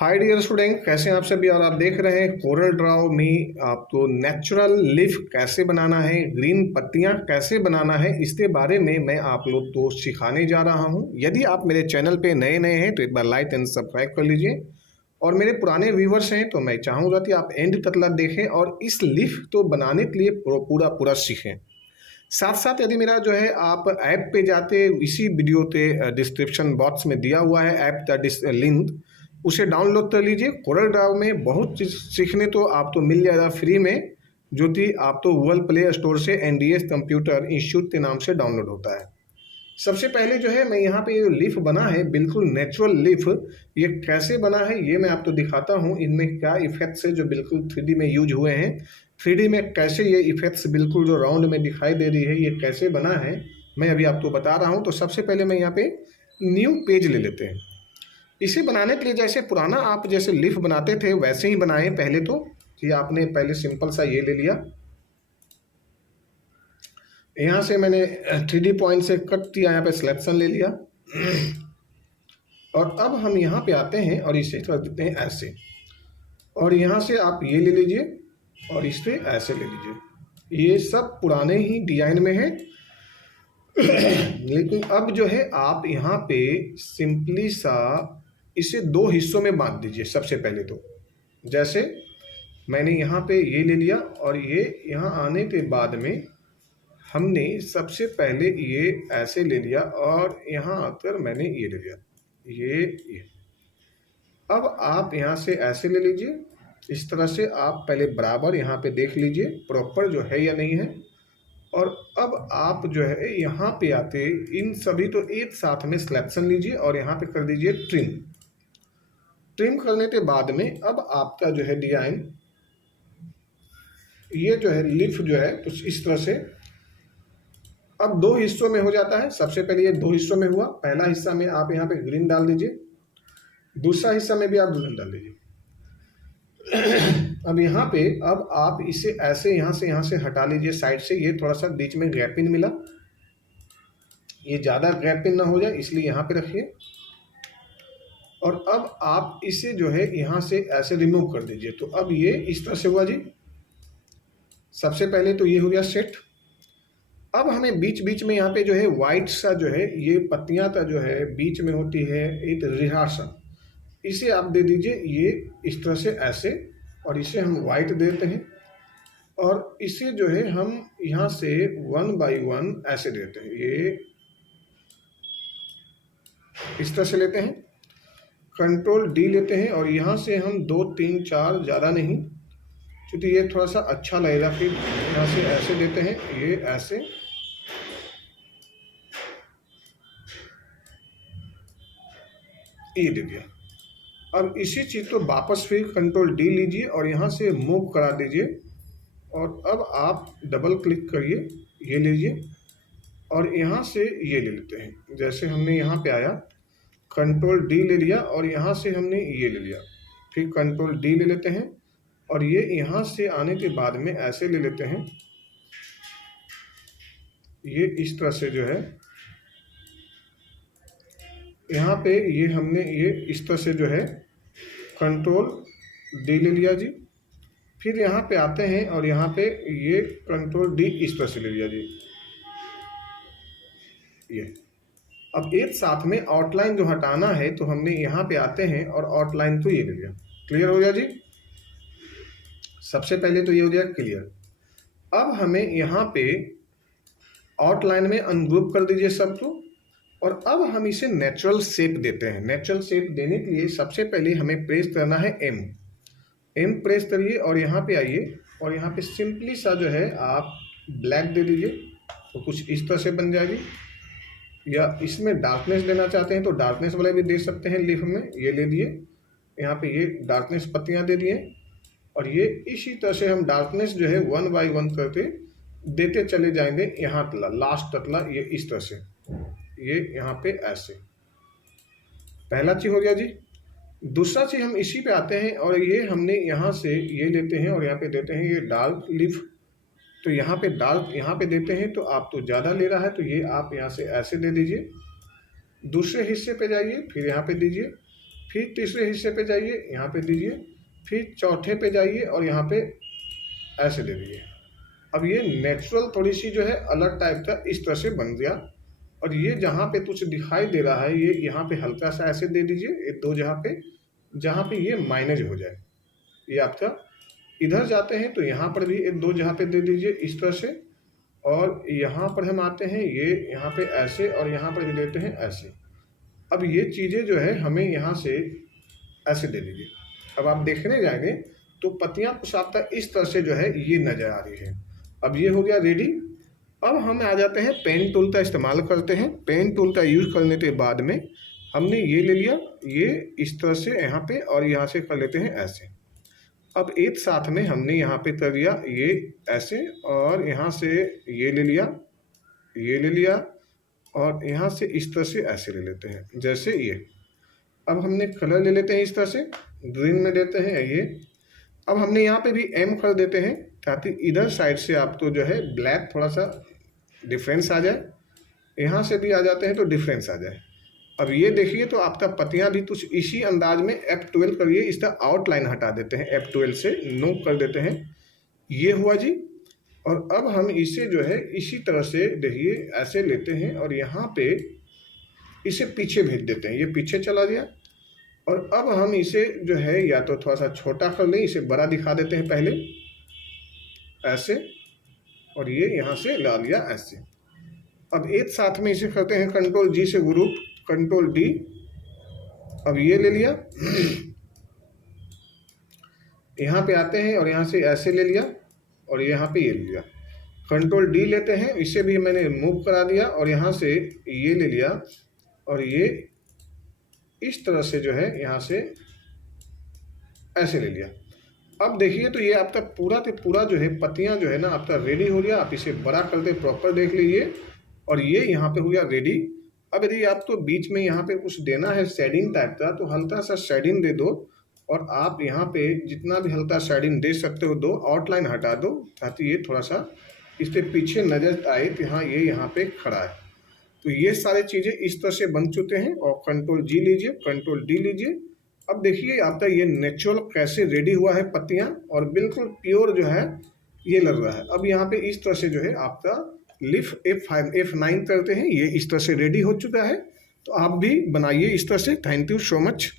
Hi dear student, कैसे हैं आप सभी। और आप देख रहे हैं कोरल ड्रॉ में आपको नेचुरल लीफ कैसे बनाना है, ग्रीन पत्तियां कैसे बनाना है, इसके बारे में मैं आप लोग को सिखाने जा रहा हूं। यदि आप मेरे चैनल पे नए नए हैं तो एक बार लाइक एंड सब्सक्राइब कर लीजिए, और मेरे पुराने व्यूवर्स हैं तो मैं चाहूँगा कि आप एंड तक देखें और इस लीफ को बनाने के लिए पूरा पूरा सीखें। साथ साथ यदि मेरा जो है आप ऐप पे जाते, इसी वीडियो के डिस्क्रिप्शन बॉक्स में दिया हुआ है ऐप का लिंक, उसे डाउनलोड कर लीजिए। कोरल ड्राव में बहुत चीज़ सीखने तो आप तो मिल जाएगा फ्री में, जो कि आप तो गूगल प्ले स्टोर से NDS कंप्यूटर इंस्टीट्यूट के नाम से डाउनलोड होता है। सबसे पहले जो है मैं यहाँ पे ये लीफ बना है, बिल्कुल नेचुरल लीफ, ये कैसे बना है ये मैं आपको दिखाता हूँ। इनमें क्या इफेक्ट्स है जो बिल्कुल 3D में यूज हुए हैं, 3D में कैसे ये इफेक्ट्स बिल्कुल जो राउंड में दिखाई दे रही है ये कैसे बना है, मैं अभी आपको बता रहा हूँ। तो सबसे पहले मैं यहाँ पे न्यू पेज ले लेते हैं। इसे बनाने के लिए जैसे पुराना आप जैसे लीफ बनाते थे वैसे ही बनाए पहले तो। कि आपने पहले सिंपल सा ये ले लिया, यहाँ से मैंने 3D पॉइंट से कट किया, यहाँ पे सिलेक्शन ले लिया, और अब हम यहाँ पे आते हैं और इसे कर देते हैं ऐसे, और यहाँ से आप ये ले लीजिए और इसे ऐसे ले लीजिए। ये सब पुराने ही डिजाइन में है लेकिन अब जो है आप यहाँ पे सिंपली सा इसे दो हिस्सों में बांट दीजिए। सबसे पहले तो जैसे मैंने यहाँ पे ये ले लिया, और ये यहाँ आने के बाद में हमने सबसे पहले ये ऐसे ले लिया, और यहाँ आकर मैंने ये ले लिया, ये। अब आप यहाँ से ऐसे ले लीजिए, इस तरह से आप पहले बराबर यहाँ पे देख लीजिए प्रॉपर जो है या नहीं है। और अब आप जो है यहाँ पे आते इन सभी तो एक साथ में सिलेक्शन लीजिए और यहाँ पे कर दीजिए ट्रिम। ट्रिम करने के बाद में अब आपका जो है डिजाइन ये जो है लीफ जो है तो इस तरह से अब दो हिस्सों में हो जाता है। सबसे पहले ये दो हिस्सों में हुआ, पहला हिस्सा में आप यहाँ पे ग्रीन डाल दीजिए, दूसरा हिस्सा में भी आप ग्रीन डाल दीजिए। अब यहाँ पे अब आप इसे ऐसे यहाँ से हटा लीजिए साइड से, ये थोड़ा सा बीच में गैप इन मिला, ये ज़्यादा गैप इन ना हो जाए इसलिए यहाँ पे रखिए। और अब आप इसे जो है यहाँ से ऐसे रिमूव कर दीजिए। तो अब ये इस तरह से हुआ जी। सबसे पहले तो ये हो गया सेट। अब हमें बीच बीच में यहाँ पे जो है वाइट सा जो है ये पत्तियां का जो है बीच में होती है एक रिहार्सन, इसे आप दे दीजिए ये इस तरह से ऐसे, और इसे हम वाइट देते हैं, और इसे जो है हम यहाँ से 1 by 1 ऐसे देते हैं, ये इस तरह से लेते हैं। कंट्रोल D लेते हैं और यहाँ से हम 2 3 4 ज़्यादा नहीं, क्योंकि ये थोड़ा सा अच्छा लगेगा। फिर यहाँ से ऐसे देते हैं, ये ऐसे, ये दे दिया। अब इसी चीज़ को वापस फिर कंट्रोल D लीजिए और यहाँ से मूव करा दीजिए, और अब आप डबल क्लिक करिए, ये लीजिए और यहाँ से ये ले लेते हैं। जैसे हमने यहाँ पे आया कंट्रोल D ले लिया और यहाँ से हमने ये ले लिया, फिर कंट्रोल D ले लेते हैं, और ये यहाँ से आने के बाद में ऐसे ले लेते हैं, ये इस तरह से जो है यहाँ पे ये हमने ये इस तरह से जो है कंट्रोल D ले लिया जी। फिर यहाँ पे आते हैं और यहाँ पे ये कंट्रोल D इस तरह से ले लिया जी, ये। अब एक साथ में आउटलाइन जो हटाना है तो हमने यहाँ पे आते हैं और आउटलाइन तो ये ले लिया। क्लियर हो गया जी। सबसे पहले तो ये हो गया क्लियर। अब हमें यहाँ पे आउटलाइन में अनग्रुप कर दीजिए सबको, और अब हम इसे नेचुरल शेप देते हैं। नेचुरल शेप देने के लिए सबसे पहले हमें प्रेस करना है M प्रेस करिए और यहाँ पे आइए, और यहाँ पे सिंपली सा जो है आप ब्लैक दे दीजिए, तो कुछ इस तरह से बन जाएगी। या इसमें डार्कनेस देना चाहते हैं तो डार्कनेस वाले भी दे सकते हैं लीफ में, ये ले दिए, यहाँ पे ये डार्कनेस पत्तियाँ दे दिए, और ये इसी तरह से हम डार्कनेस जो है 1 by 1 करके देते चले जाएंगे यहाँ तक, लास्ट तक, ये इस तरह से, ये यहाँ पे ऐसे। पहला चीज हो गया जी। दूसरा चीज हम इसी पे आते हैं, और ये हमने यहाँ से ये लेते हैं और यहाँ पे देते हैं ये डार्क लीफ, तो यहाँ पे डार्क यहाँ पे देते हैं, तो आप तो ज़्यादा ले रहा है तो ये आप यहाँ से ऐसे दे दीजिए। दूसरे हिस्से पे जाइए, फिर यहाँ पे दीजिए, फिर तीसरे हिस्से पे जाइए, यहाँ पे दीजिए, फिर चौथे पे जाइए और यहाँ पे ऐसे दे दीजिए। अब ये नेचुरल थोड़ी सी जो है अलग टाइप का इस तरह से बन गया। और ये जहाँ पे कुछ दिखाई दे रहा है, ये यहाँ पे हल्का सा ऐसे दे दीजिए, ये दो जहाँ पे ये माइनस हो जाए, ये आपका। इधर जाते हैं तो यहाँ पर भी एक दो जहाँ पे दे दीजिए इस तरह से। और यहाँ पर हम आते हैं, ये यहाँ पे ऐसे, और यहाँ पर भी देते हैं ऐसे। अब ये चीज़ें जो है हमें यहाँ से ऐसे दे दीजिए। अब आप देखने जाएंगे तो पत्तियाँ कुछ आपका इस तरह से जो है ये नज़र आ रही है। अब ये हो गया रेडी। अब हम आ जाते हैं पेन टूल का इस्तेमाल करते हैं। पेन टूल का यूज़ करने के बाद में हमने ये ले लिया, ये इस तरह से यहाँ पे, और यहाँ से कर लेते हैं ऐसे। अब एक साथ में हमने यहाँ पे कर दिया ये ऐसे, और यहाँ से ये ले लिया, ये ले लिया, और यहाँ से इस तरह से ऐसे ले लेते हैं जैसे ये। अब हमने कलर ले लेते हैं इस तरह से, ग्रीन में देते हैं ये। अब हमने यहाँ पे भी एम कर देते हैं ताकि इधर साइड से आपको जो है ब्लैक थोड़ा सा डिफरेंस आ जाए, यहाँ से भी आ जाते हैं तो डिफरेंस आ जाए। अब ये देखिए तो आपका पत्तियाँ भी कुछ इसी अंदाज में F12 करिए, इसका आउटलाइन हटा देते हैं, F12 से नो कर देते हैं। ये हुआ जी। और अब हम इसे जो है इसी तरह से देखिए ऐसे लेते हैं और यहाँ पे इसे पीछे भेज देते हैं, ये पीछे चला गया। और अब हम इसे जो है या तो थोड़ा सा छोटा कर लें, इसे बड़ा दिखा देते हैं पहले ऐसे, और ये यहाँ से ला लिया ऐसे। अब एक साथ में इसे करते हैं कंट्रोल जी से ग्रुप, कंट्रोल डी। अब ये ले लिया, यहाँ पे आते हैं और यहाँ से ऐसे ले लिया, और यहाँ पे ये ले लिया। कंट्रोल डी लेते हैं, इसे भी मैंने मूव करा दिया, और यहाँ से ये ले लिया, और ये इस तरह से जो है यहाँ से ऐसे ले लिया। अब देखिए तो ये आपका पूरा के पूरा जो है पत्तियाँ जो है ना आपका रेडी हो गया। आप इसे बड़ा करते प्रॉपर देख लीजिए, और ये यहाँ पे हो गया रेडी। अब यदि आपको बीच में यहाँ पे कुछ देना है शेडिंग टाइप का, तो हल्का सा शेडिंग दे दो, और आप यहाँ पे जितना भी हल्का शेडिंग दे सकते हो दो, आउटलाइन हटा दो ताकि ये थोड़ा सा इसके पीछे नजर आए कि हाँ ये यहाँ पे खड़ा है। तो ये सारी चीज़ें इस तरह से बन चुके हैं। और कंट्रोल जी लीजिए, कंट्रोल डी लीजिए। अब देखिए आपका ये नेचुरल कैसे रेडी हुआ है पत्तियाँ, और बिल्कुल प्योर जो है ये लग रहा है। अब यहाँ पे इस तरह से जो है आपका लीफ F9 करते हैं, ये इस तरह से रेडी हो चुका है। तो आप भी बनाइए इस तरह से। Thank you so much.